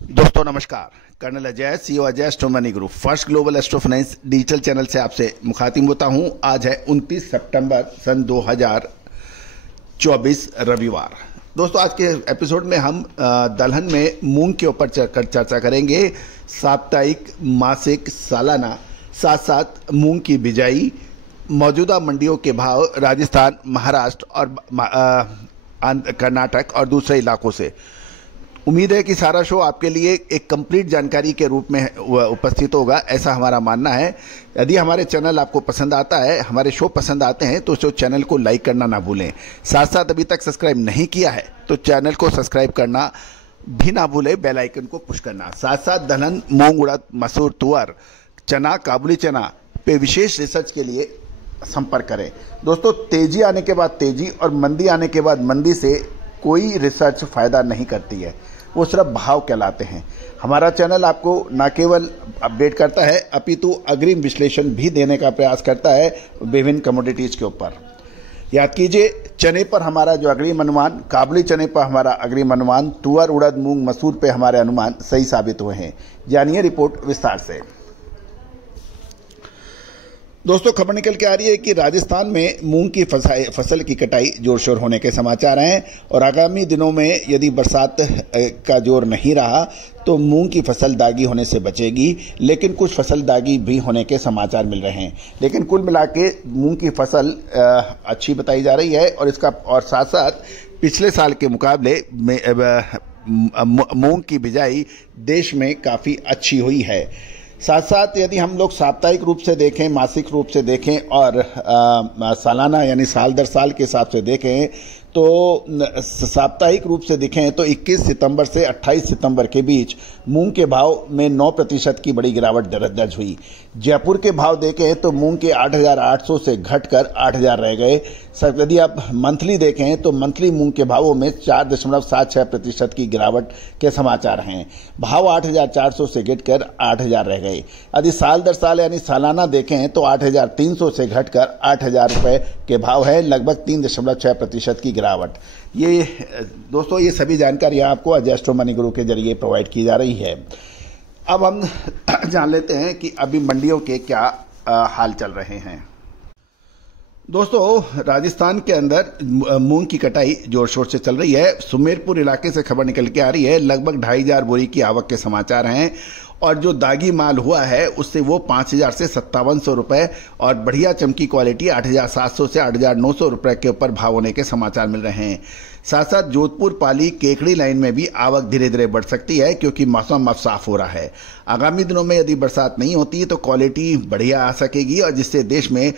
दोस्तों नमस्कार। Colonel Ajay, CEO Ajay astro money group first global astro finance digital channel से आपसे मुखातिब होता हूं। आज है 29 सितंबर सन 2024 रविवार। दोस्तों आज के एपिसोड में हम दलहन में मूंग के ऊपर चर्चा करेंगे। साप्ताहिक, मासिक, सालाना, साथ साथ मूंग की बिजाई, मौजूदा मंडियों के भाव राजस्थान, महाराष्ट्र और कर्नाटक और दूसरे इलाकों से। उम्मीद है कि सारा शो आपके लिए एक कंप्लीट जानकारी के रूप में उपस्थित होगा, ऐसा हमारा मानना है। यदि हमारे चैनल आपको पसंद आता है, हमारे शो पसंद आते हैं, तो उस चैनल को लाइक करना ना भूलें। साथ साथ अभी तक सब्सक्राइब नहीं किया है तो चैनल को सब्सक्राइब करना भी ना भूलें, बेल आइकन को पुश करना। साथ साथ दलहन, मूंग, उड़द, मसूर, तुअर, चना, काबुली चना पे विशेष रिसर्च के लिए संपर्क करें। दोस्तों तेजी आने के बाद तेजी और मंदी आने के बाद मंदी से कोई रिसर्च फायदा नहीं करती है, वो सिर्फ भाव कहलाते हैं। हमारा चैनल आपको न केवल अपडेट करता है अपितु अग्रिम विश्लेषण भी देने का प्रयास करता है विभिन्न कमोडिटीज के ऊपर। याद कीजिए, चने पर हमारा जो अग्रिम अनुमान, काबुली चने पर हमारा अग्रिम अनुमान, तुअर, उड़द, मूंग, मसूर पे हमारे अनुमान सही साबित हुए हैं। जानिए रिपोर्ट विस्तार से। दोस्तों खबर निकल के आ रही है कि राजस्थान में मूंग की फसल की कटाई जोर शोर होने के समाचार हैं और आगामी दिनों में यदि बरसात का जोर नहीं रहा तो मूंग की फसल दागी होने से बचेगी, लेकिन कुछ फसल दागी भी होने के समाचार मिल रहे हैं। लेकिन कुल मिला के मूंग की फसल अच्छी बताई जा रही है और साथ साथ पिछले साल के मुकाबले में मूंग की बिजाई देश में काफी अच्छी हुई है। साथ साथ यदि हम लोग साप्ताहिक रूप से देखें, मासिक रूप से देखें और सालाना यानी साल दर साल के हिसाब से देखें तो साप्ताहिक रूप से देखें तो 21 सितंबर से 28 सितंबर के बीच मूंग के भाव में 9% की बड़ी गिरावट दर्ज हुई। जयपुर के भाव देखें तो मूंग के 8,800 से घटकर 8,000 रह गए। यदि आप मंथली देखें तो मंथली मूंग के भावों में 4.76% की गिरावट के समाचार हैं। भाव 8,400 से घटकर 8,000 रह गए। यदि साल दर साल यानी सालाना देखें तो 8,300 से घटकर 8,000 रुपए के भाव है, लगभग 3.6% की गिरावट। ये दोस्तों ये सभी जानकारियां आपको अजय एस्ट्रो मनी गुरु के जरिए प्रोवाइड की जा रही है। अब हम जान लेते हैं कि अभी मंडियों के क्या हाल चल रहे हैं। दोस्तों राजस्थान के अंदर मूंग की कटाई जोर शोर से चल रही है। सुमेरपुर इलाके से खबर निकल के आ रही है, लगभग 2,500 बोरी की आवक के समाचार हैं और जो दागी माल हुआ है उससे वो 5,000 से 5,700 रुपए और बढ़िया चमकी क्वालिटी 8,700 से 8,900 रुपए के ऊपर भाव होने के समाचार मिल रहे हैं। साथ साथ जोधपुर, पाली, केकड़ी लाइन में भी आवक धीरे धीरे बढ़ सकती है क्योंकि मौसम अब साफ हो रहा है। आगामी दिनों में यदि बरसात नहीं होती तो क्वालिटी बढ़िया आ सकेगी और जिससे देश में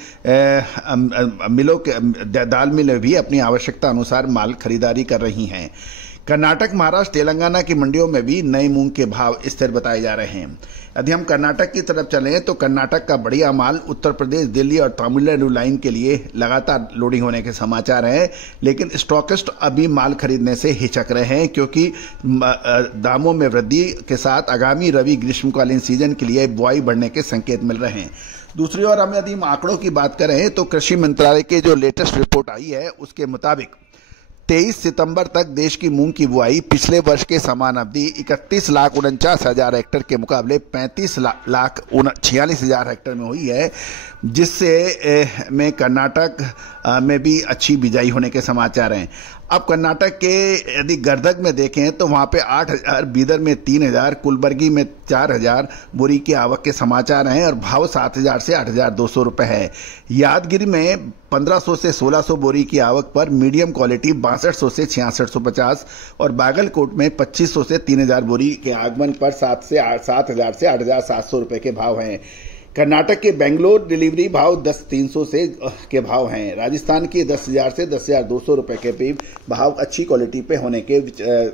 मिलों के दाल मिलें भी अपनी आवश्यकता अनुसार माल खरीदारी कर रही हैं। कर्नाटक, महाराष्ट्र, तेलंगाना की मंडियों में भी नए मूंग के भाव स्थिर बताए जा रहे हैं। यदि हम कर्नाटक की तरफ चलें तो कर्नाटक का बढ़िया माल उत्तर प्रदेश, दिल्ली और तमिलनाडु लाइन के लिए लगातार लोडिंग होने के समाचार हैं, लेकिन स्टॉकिस्ट अभी माल खरीदने से हिचक रहे हैं क्योंकि दामों में वृद्धि के साथ आगामी रबी ग्रीष्मकालीन सीजन के लिए बुआई बढ़ने के संकेत मिल रहे हैं। दूसरी ओर हम यदि आंकड़ों की बात करें तो कृषि मंत्रालय की जो लेटेस्ट रिपोर्ट आई है उसके मुताबिक 23 सितंबर तक देश की मूंग की बुआई पिछले वर्ष के समान अवधि 31,49,000 हेक्टेयर के मुकाबले 35,46,000 हेक्टेयर में हुई है, जिससे में कर्नाटक में भी अच्छी बिजाई होने के समाचार हैं। अब कर्नाटक के यदि गर्दक में देखें तो वहाँ पे 8,000, बीदर में 3,000, कुलबर्गी में 4,000 बोरी की आवक के समाचार हैं और भाव 7,000 से 8,200 रुपए है। यादगिरी में 1,500 से 1,600 बोरी की आवक पर मीडियम क्वालिटी 6200 से 6650 और बागलकोट में 2,500 से 3,000 बोरी के आगमन पर 7,000 से 8,700 रुपए के भाव हैं। कर्नाटक के बेंगलोर डिलीवरी भाव 10,300 से के भाव हैं। राजस्थान के 10,000 से 10,200 रुपए के भी भाव अच्छी क्वालिटी पे होने के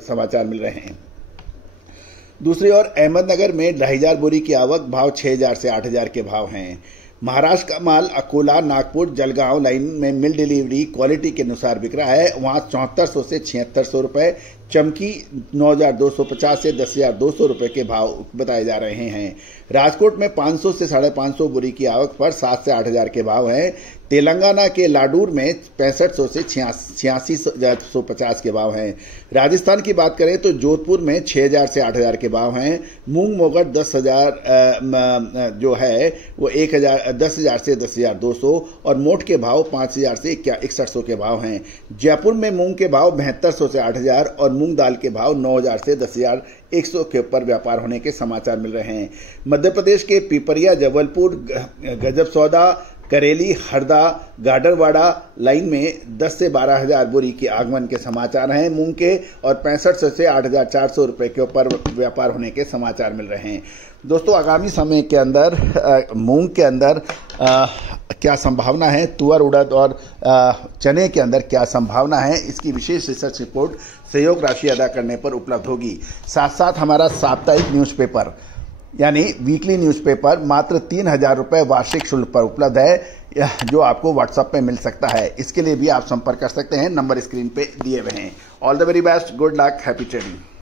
समाचार मिल रहे हैं। दूसरी ओर अहमदनगर में 2,500 बोरी की आवक, भाव 6,000 से 8,000 के भाव हैं। महाराष्ट्र का माल अकोला, नागपुर, जलगांव लाइन में मिल डिलीवरी क्वालिटी के अनुसार बिक रहा है। वहाँ 7,400 से 7,600 रुपए, चमकी 9,250 से 10,200 रुपए के भाव बताए जा रहे हैं। राजकोट में 500 से 550 बोरी की आवक पर 7 से 8,000 के भाव हैं। तेलंगाना के लाडूर में 6500 से 8650 के भाव हैं। राजस्थान की बात करें तो जोधपुर में 6,000 से 8,000 के भाव हैं। मूंग मोगट 10,000 जो है वो 10,000 से 10,200 और मोट के भाव 5,000 से 6100 के भाव हैं। जयपुर में मूंग के भाव 7200 से 8,000 और मूंग दाल के भाव 9,000 से 10,100 के ऊपर व्यापार होने के समाचार मिल रहे हैं। मध्य प्रदेश के पिपरिया, जबलपुर, गजब सौदा, करेली, हरदा, गाडरवाड़ा लाइन में 10 से 12,000 बोरी के आगमन के समाचार हैं मूंग के और 6500 से 8,400 रुपए के ऊपर व्यापार होने के समाचार मिल रहे हैं। दोस्तों, आगामी समय के अंदर मूंग के अंदर क्या संभावना है, तुअर, उड़द और चने के अंदर क्या संभावना है, इसकी विशेष रिसर्च रिपोर्ट सहयोग राशि अदा करने पर उपलब्ध होगी। साथ साथ हमारा साप्ताहिक न्यूज़पेपर यानी वीकली न्यूज़पेपर मात्र 3,000 रुपये वार्षिक शुल्क पर उपलब्ध है, जो आपको व्हाट्सएप पे मिल सकता है। इसके लिए भी आप संपर्क कर सकते हैं, नंबर स्क्रीन पे दिए हुए हैं। All the very best, good luck, happy trading.